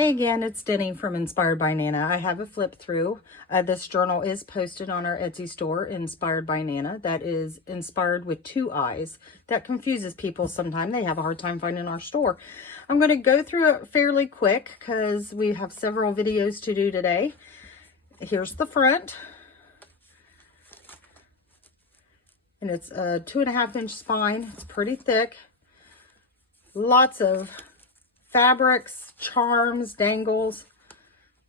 Hey again, it's Denny from Inspired by Nana. I have a flip through. This journal is posted on our Etsy store, Inspired by Nana. That is inspired with two eyes. That confuses people sometimes. They have a hard time finding our store. I'm going to go through it fairly quick because we have several videos to do today. Here's the front. And it's a 2.5-inch spine. It's pretty thick. Lots of fabrics, charms, dangles.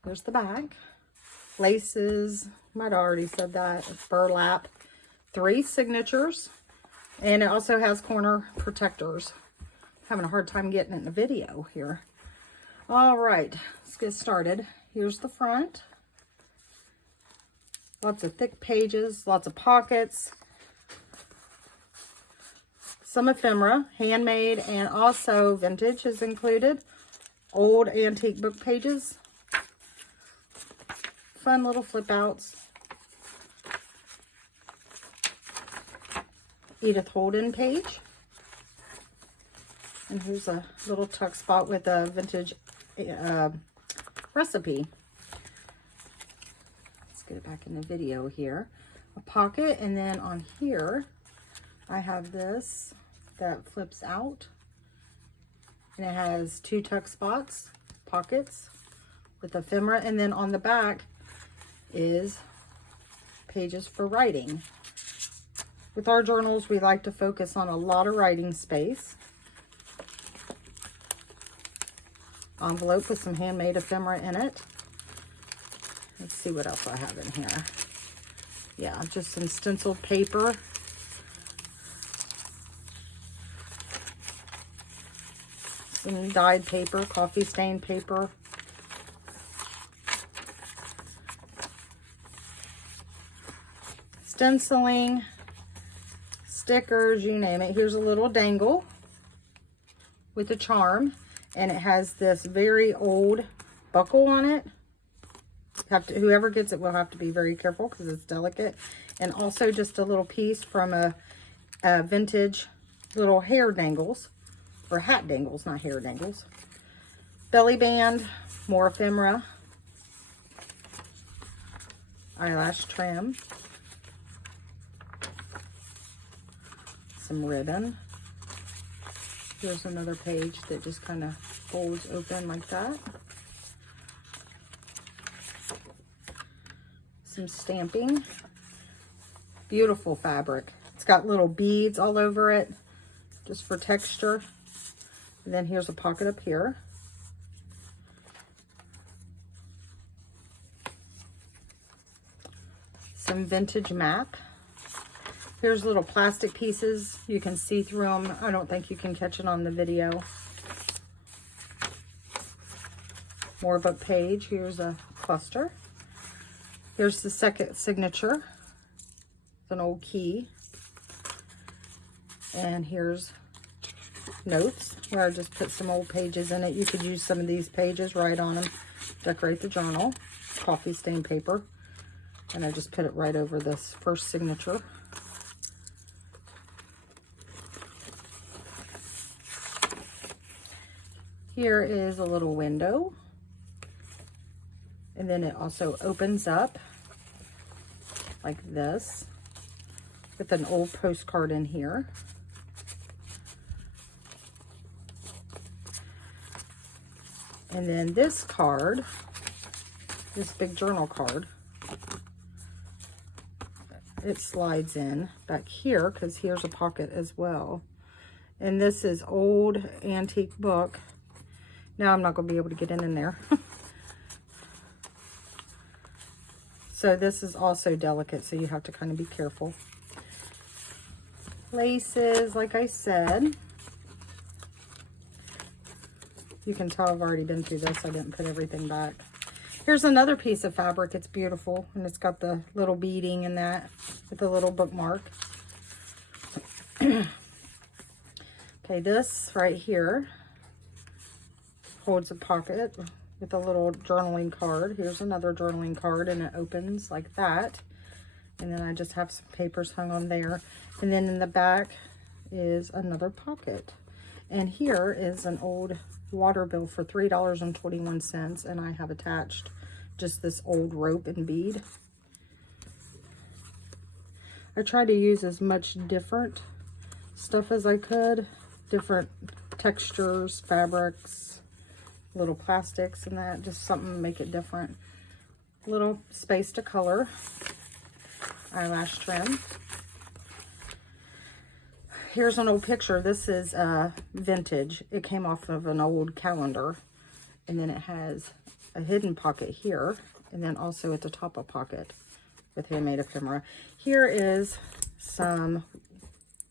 There's the back. Laces. Might have already said that. Burlap. 3 signatures. And it also has corner protectors. Having a hard time getting it in the video here. All right. Let's get started. Here's the front. Lots of thick pages. Lots of pockets. Some ephemera, handmade, and also vintage is included. Old antique book pages. Fun little flip outs. Edith Holden page. And here's a little tuck spot with a vintage recipe. Let's get it back in the video here. A pocket, and then on here I have this that flips out, and it has 2 tuck spots, pockets with ephemera, and then on the back is pages for writing. With our journals, we like to focus on a lot of writing space. Envelope with some handmade ephemera in it. Let's see what else I have in here. Yeah, just some stenciled paper. Some dyed paper, coffee stained paper. Stenciling, stickers, you name it. Here's a little dangle with a charm, and it has this very old buckle on it. Whoever gets it will have to be very careful because it's delicate. And also just a little piece from a vintage little hair dangles. Or hat dangles, not hair dangles. Belly band, more ephemera. Eyelash trim. Some ribbon. Here's another page that just kind of folds open like that. Some stamping. Beautiful fabric. It's got little beads all over it, just for texture. And then here's a pocket up here. Some vintage map. Here's little plastic pieces. You can see through them. I don't think you can catch it on the video. More book page. Here's a cluster. Here's the second signature. It's an old key. And here's notes where I just put some old pages in it. You could use some of these pages, write on them, decorate the journal. Coffee stained paper, and I just put it right over this first signature. Here is a little window, and then it also opens up like this with an old postcard in here. And then this card, this big journal card, it slides in back here because here's a pocket as well. And this is old antique book. Now I'm not going to be able to get in there. So this is also delicate, so you have to kind of be careful. Laces, like I said. You can tell I've already been through this. I didn't put everything back. Here's another piece of fabric. It's beautiful. And it's got the little beading in that with the little bookmark. Okay, this right here holds a pocket with a little journaling card. Here's another journaling card, and it opens like that. And then I just have some papers hung on there. And then in the back is another pocket. And here is an old water bill for $3.21, and I have attached just this old rope and bead. I tried to use as much different stuff as I could, different textures, fabrics, little plastics and that, just something to make it different. Little space to color, eyelash trim. Here's an old picture. This is vintage. It came off of an old calendar, and then it has a hidden pocket here, and then also at the top a pocket with handmade ephemera. Here is a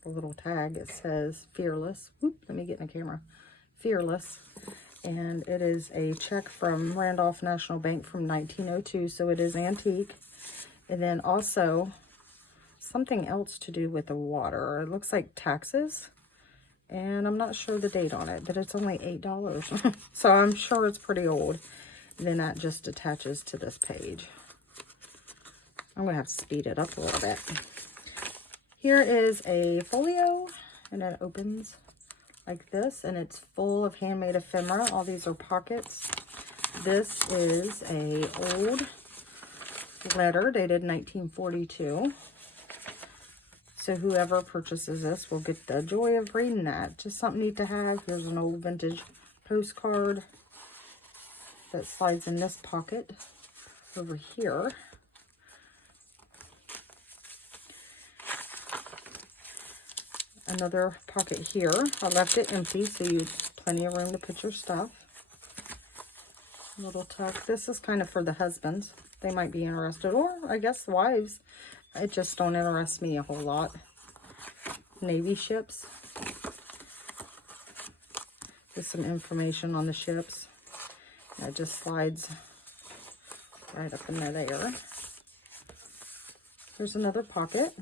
little tag. It says Fearless. Oop, let me get in the camera. Fearless. And it is a check from Randolph National Bank from 1902, so it is antique. And then also something else to do with the water. It looks like taxes, and I'm not sure the date on it, but it's only $8. So I'm sure it's pretty old. And then that just attaches to this page. I'm gonna have to speed it up a little bit. Here is a folio, and it opens like this, and it's full of handmade ephemera. All these are pockets. This is a old letter dated 1942. So whoever purchases this will get the joy of reading that. Just something neat to have. Here's an old vintage postcard that slides in this pocket over here. Another pocket here. I left it empty, so you have plenty of room to put your stuff. Little tuck. This is kind of for the husbands. They might be interested, or I guess the wives. It just don't interest me a whole lot. Navy ships. There's some information on the ships. It just slides right up in there. There's another pocket.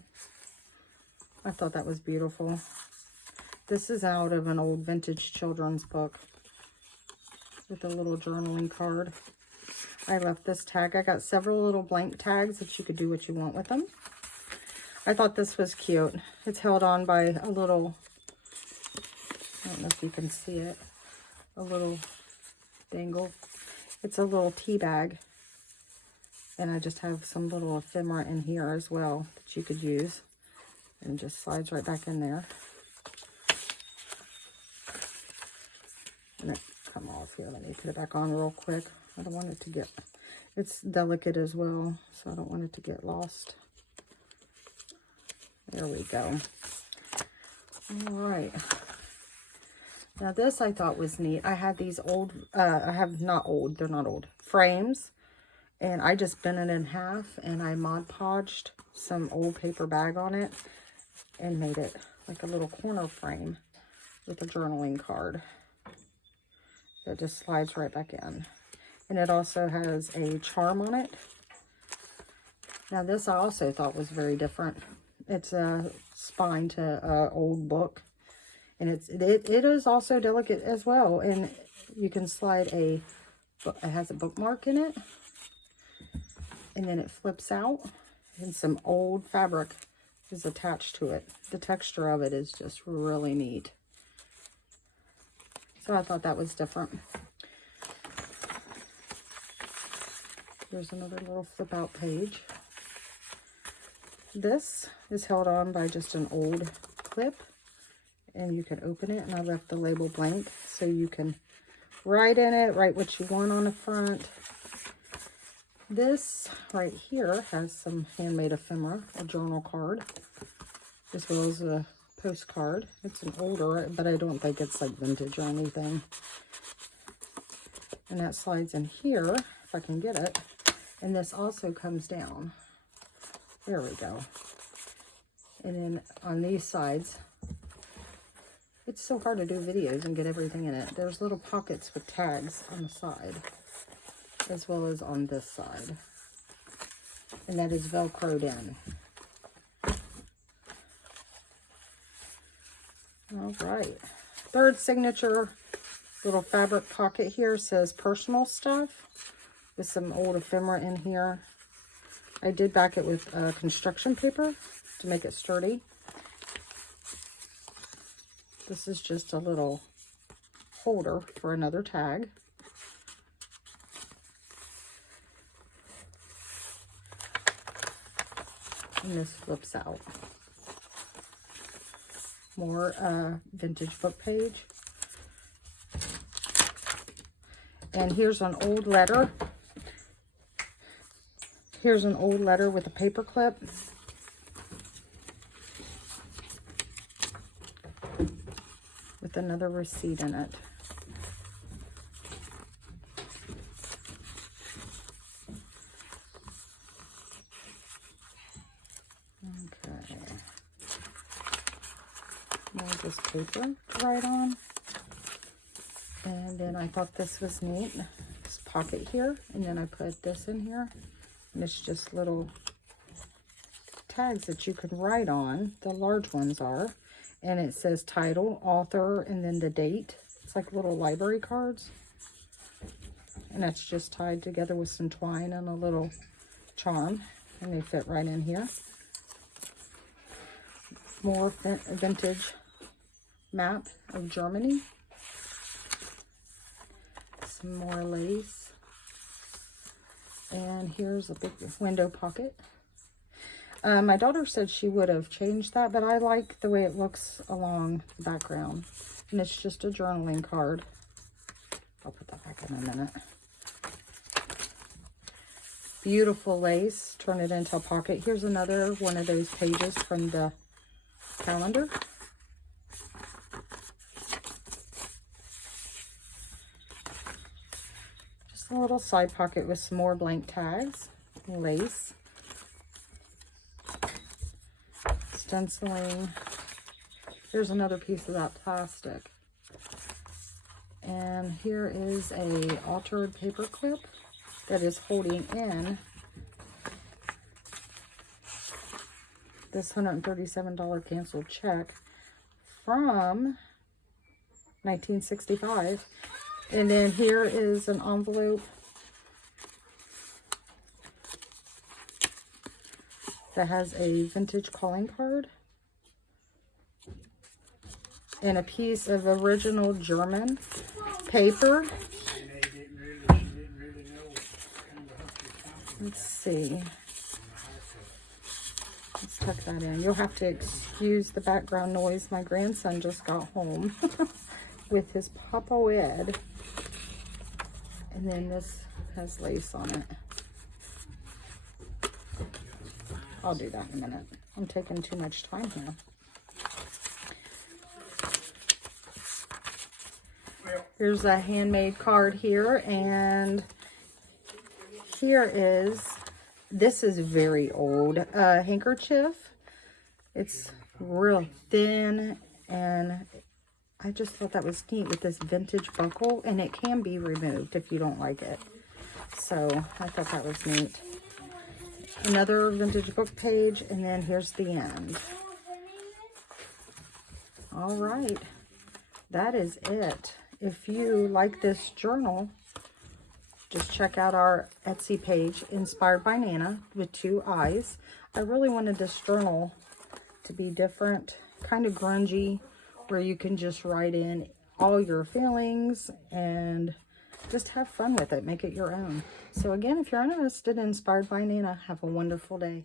I thought that was beautiful. This is out of an old vintage children's book with a little journaling card. I left this tag. I got several little blank tags that you could do what you want with them. I thought this was cute. It's held on by a little, I don't know if you can see it, a little dangle. It's a little tea bag. And I just have some little ephemera in here as well that you could use. And just slides right back in there. And it come off here. Let me put it back on real quick. I don't want it to get, it's delicate as well, so I don't want it to get lost. There we go. All right. Now this I thought was neat. I had these old, they're not old, frames. And I just bent it in half, and I Mod Podged some old paper bag on it and made it like a little corner frame with a journaling card that just slides right back in. And it also has a charm on it. Now this I also thought was very different. It's a spine to an old book, and it is also delicate as well. And you can slide it has a bookmark in it, and then it flips out, and some old fabric is attached to it. The texture of it is just really neat. So I thought that was different. There's another little flip out page. This is held on by just an old clip, and you can open it, and I left the label blank so you can write in it, write what you want on the front. This right here has some handmade ephemera, a journal card, as well as a postcard. It's an older, but I don't think it's like vintage or anything. And that slides in here, if I can get it. And this also comes down. There we go. And then on these sides, it's so hard to do videos and get everything in it. There's little pockets with tags on the side, as well as on this side. And that is Velcroed in. All right. Third signature little fabric pocket here says personal stuff with some old ephemera in here. I did back it with construction paper to make it sturdy. This is just a little holder for another tag. And this flips out. More vintage book page. And here's an old letter. Here's an old letter with a paper clip. With another receipt in it. Okay. More of this paper to write on. And then I thought this was neat. This pocket here. And then I put this in here. And it's just little tags that you can write on. The large ones are. And it says title, author, and then the date. It's like little library cards. And that's just tied together with some twine and a little charm. And they fit right in here. More vintage map of Germany. Some more lace. And here's a big window pocket. My daughter said she would have changed that, but I like the way it looks along the background. And it's just a journaling card. I'll put that back in a minute. Beautiful lace. Turn it into a pocket. Here's another one of those pages from the calendar. Just a little side pocket with some more blank tags. Lace. Stenciling. Here's another piece of that plastic. And here is a altered paper clip that is holding in this $137 canceled check from 1965. And then here is an envelope that has a vintage calling card and a piece of original German paper. Let's see. Let's tuck that in. You'll have to excuse the background noise. My grandson just got home with his Papa Ed. And then this has lace on it. I'll do that in a minute. I'm taking too much time here. Here's a handmade card here, and here is, this is very old, handkerchief. It's real thin, and I just thought that was neat with this vintage buckle, and it can be removed if you don't like it. So I thought that was neat. Another vintage book page, and then here's the end. All right, that is it. If you like this journal, just check out our Etsy page, Inspired by Nana, with 2 eyes. I really wanted this journal to be different, kind of grungy, where you can just write in all your feelings and just have fun with it. Make it your own. So again, if you're interested in Inspired by Nana, have a wonderful day.